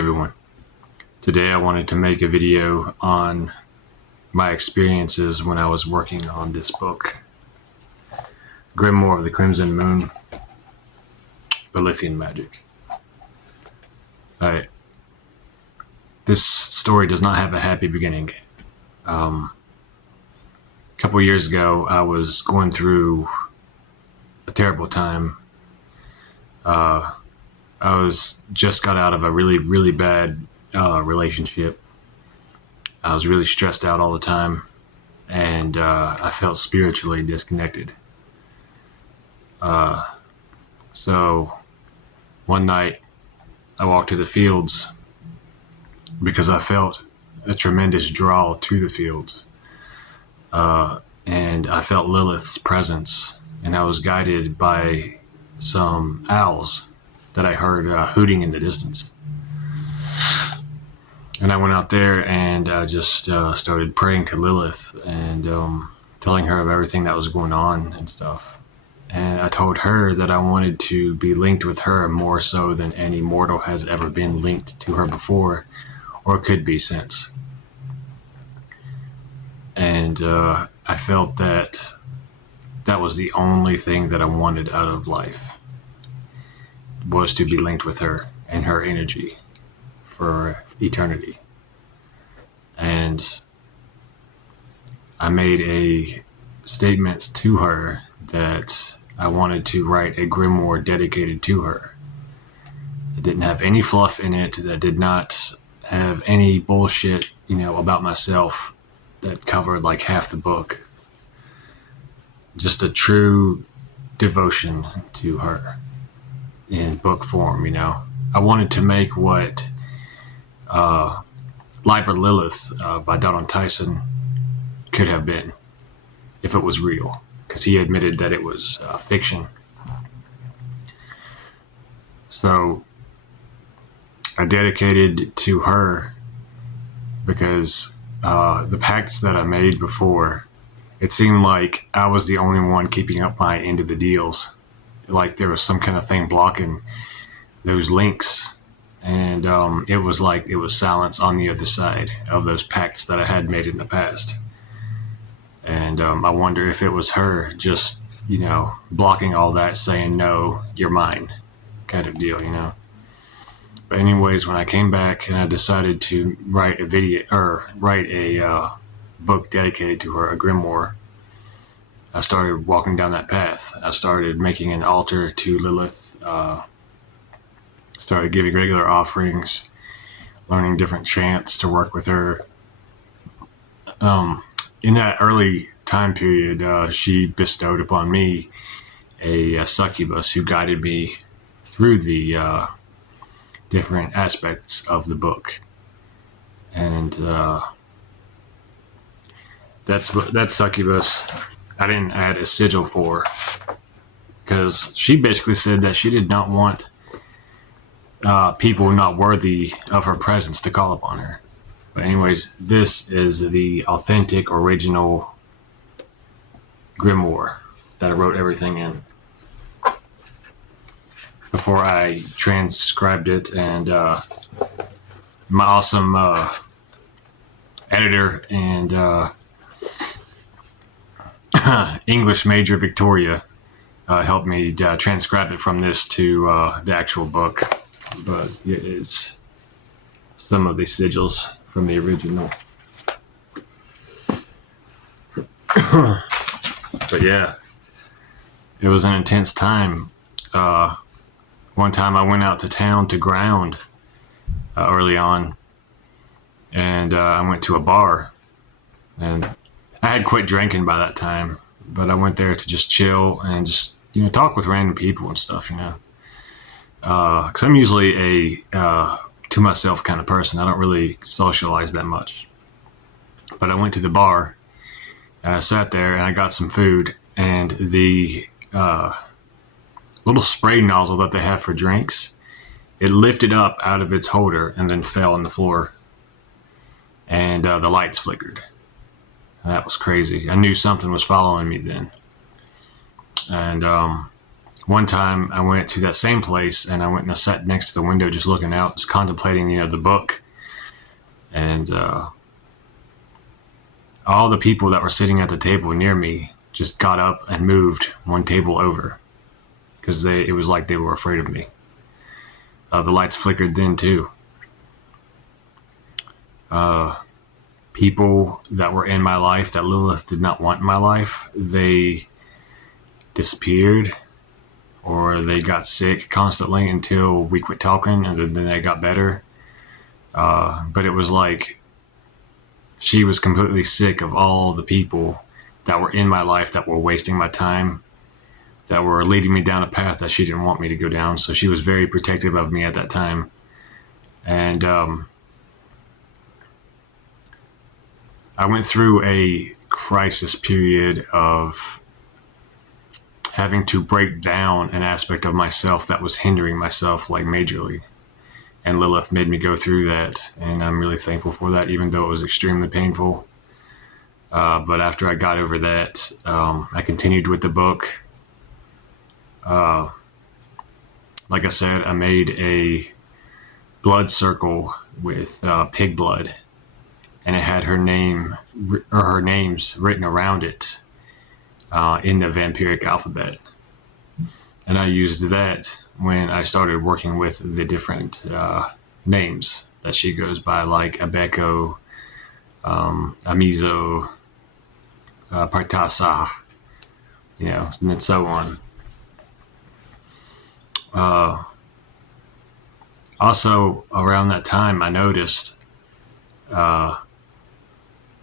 everyone. Today I wanted to make a video on my experiences when I was working on this book, Grimoire of the Crimson Moon, Lilithian Magic. This story does not have a happy beginning. A couple years ago, I was going through a terrible time. I was just got out of a really bad relationship. I was really stressed out all the time, and I felt spiritually disconnected. So one night I walked to the fields because I felt a tremendous draw to the fields. And I felt Lilith's presence, and I was guided by some owls that I heard hooting in the distance. And I went out there and just started praying to Lilith and telling her of everything that was going on and stuff. And I told her that I wanted to be linked with her more so than any mortal has ever been linked to her before or could be since. And I felt that that was the only thing that I wanted out of life, was to be linked with her and her energy for eternity. And I made a statement to her that I wanted to write a grimoire dedicated to her. It didn't have any fluff in it, that did not have any bullshit, about myself that covered like half the book. Just a true devotion to her in book form. I wanted to make what Liber Lilith by Donald Tyson could have been if it was real, because he admitted that it was fiction. So I dedicated to her because the pacts that I made before, it seemed like I was the only one keeping up my end of the deals. Like there was some kind of thing blocking those links. And it was like it was silence on the other side of those pacts that I had made in the past. And I wonder if it was her just, blocking all that, saying, no, you're mine, kind of deal, But anyways, when I came back and I decided to write a book dedicated to her, a grimoire, I started walking down that path. I started making an altar to Lilith, started giving regular offerings, learning different chants to work with her. In that early time period, she bestowed upon me a succubus who guided me through the different aspects of the book. And that succubus, I didn't add a sigil for, because she basically said that she did not want people not worthy of her presence to call upon her. But anyways, this is the authentic, original grimoire that I wrote everything in before I transcribed it. And my awesome editor and English major Victoria helped me transcribe it from this to the actual book. But it's some of the sigils from the original. But yeah, it was an intense time. One time I went out to town to ground early on, and I went to a bar, and I had quit drinking by that time, but I went there to just chill and just talk with random people and stuff, because I'm usually a to myself kind of person. I don't really socialize that much. But I went to the bar and I sat there and I got some food, and the little spray nozzle that they have for drinks, it lifted up out of its holder and then fell on the floor, and the lights flickered. That was crazy. I knew something was following me then. And one time I went to that same place and I went and I sat next to the window just looking out, just contemplating, the book. And all the people that were sitting at the table near me just got up and moved one table over because it was like they were afraid of me. The lights flickered then too. People that were in my life that Lilith did not want in my life, they disappeared or they got sick constantly until we quit talking, and then they got better. But it was like she was completely sick of all the people that were in my life that were wasting my time, that were leading me down a path that she didn't want me to go down. So she was very protective of me at that time. And I went through a crisis period of having to break down an aspect of myself that was hindering myself like majorly. And Lilith made me go through that, and I'm really thankful for that, even though it was extremely painful. But after I got over that, I continued with the book. Like I said, I made a blood circle with pig blood, and it had her name or her names written around it in the vampiric alphabet. And I used that when I started working with the different names that she goes by, like Abeko, Amizo, Partasa, and so on. Also, around that time, I noticed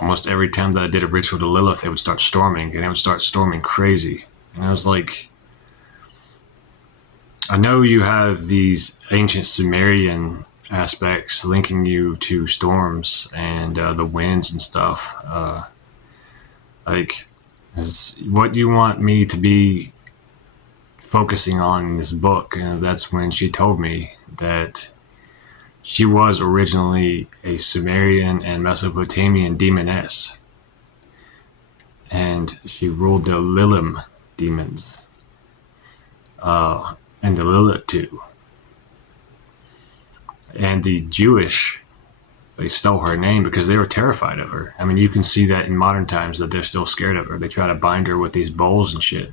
almost every time that I did a ritual to Lilith, it would start storming, and it would start storming crazy. And I was like, I know you have these ancient Sumerian aspects linking you to storms and the winds and stuff. What do you want me to be focusing on in this book? And that's when she told me that she was originally a Sumerian and Mesopotamian demoness, and she ruled the Lilim demons, and the Lilith too. And the Jewish, they stole her name because they were terrified of her. I mean, you can see that in modern times that they're still scared of her. They try to bind her with these bowls and shit.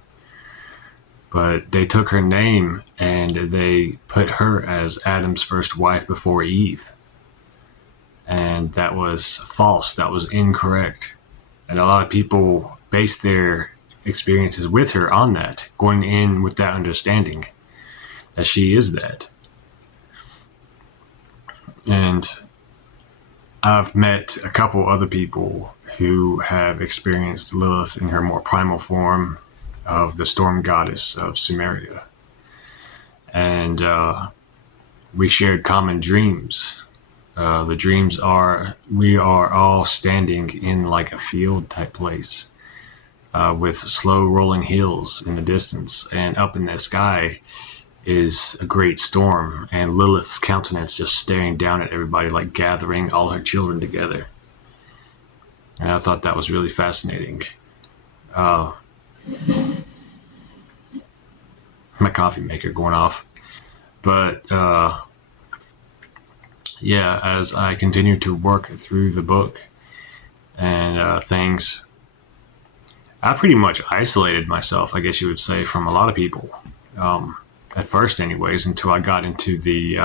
But they took her name and they put her as Adam's first wife before Eve. And that was false. That was incorrect. And a lot of people base their experiences with her on that, going in with that understanding that she is that. And I've met a couple other people who have experienced Lilith in her more primal form of the storm goddess of Sumeria. And we shared common dreams. The dreams are, we are all standing in like a field type place with slow rolling hills in the distance. And up in the sky is a great storm, and Lilith's countenance just staring down at everybody, like gathering all her children together. And I thought that was really fascinating. My coffee maker going off. But yeah, as I continued to work through the book and things, I pretty much isolated myself, I guess you would say, from a lot of people. At first anyways, until I got into the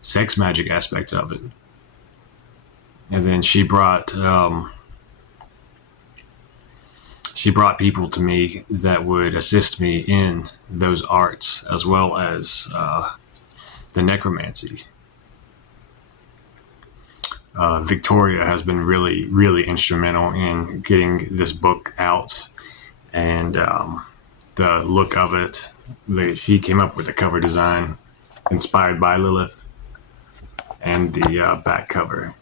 sex magic aspects of it. And then she brought people to me that would assist me in those arts, as well as the necromancy. Victoria has been really, really instrumental in getting this book out, and the look of it. She came up with the cover design inspired by Lilith, and the back cover.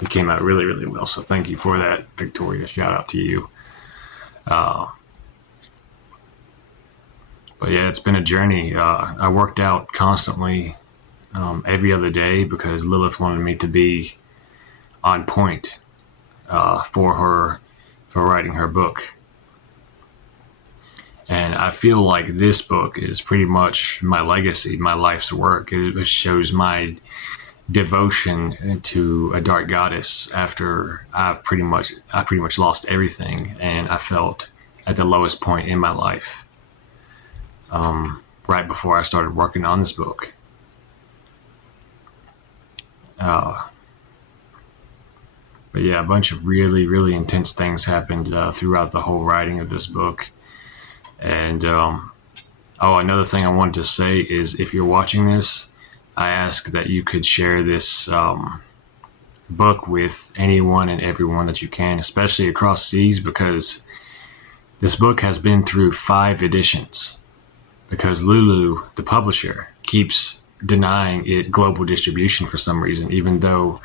It came out really, really well. So thank you for that, Victoria. Shout out to you. But yeah, it's been a journey. I worked out constantly every other day because Lilith wanted me to be on point for writing her book. And I feel like this book is pretty much my legacy, my life's work. It shows my devotion to a dark goddess after I pretty much lost everything, and I felt at the lowest point in my life, right before I started working on this book. But yeah, a bunch of really, really intense things happened throughout the whole writing of this book. And another thing I wanted to say is, if you're watching this, I ask that you could share this book with anyone and everyone that you can, especially across seas, because this book has been through 5 editions, because Lulu, the publisher, keeps denying it global distribution for some reason, even though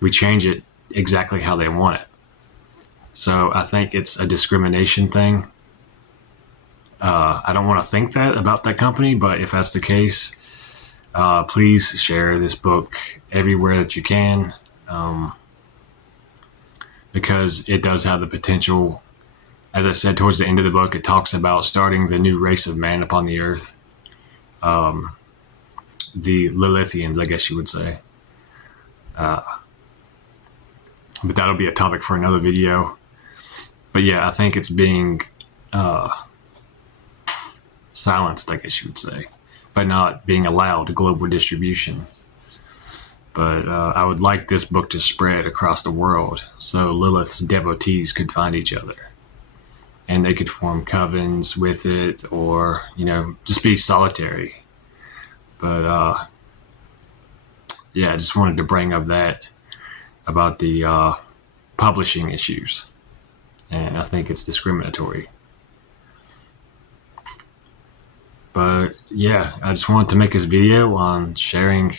we change it exactly how they want it. So I think it's a discrimination thing. I don't want to think that about that company, but if that's the case, please share this book everywhere that you can, because it does have the potential. As I said, towards the end of the book, it talks about starting the new race of man upon the earth. The Lilithians, I guess you would say. But that'll be a topic for another video. But yeah, I think it's being silenced, I guess you would say, by not being allowed global distribution. But I would like this book to spread across the world so Lilith's devotees could find each other. And they could form covens with it, or, just be solitary. But yeah, I just wanted to bring up that about the publishing issues. And I think it's discriminatory. But yeah, I just wanted to make this video on sharing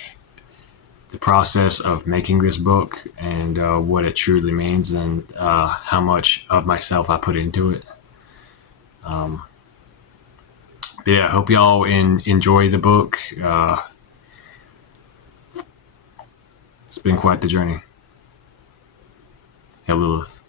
the process of making this book and what it truly means, and how much of myself I put into it. But yeah, I hope y'all enjoy the book. It's been quite the journey. Hail Lilith.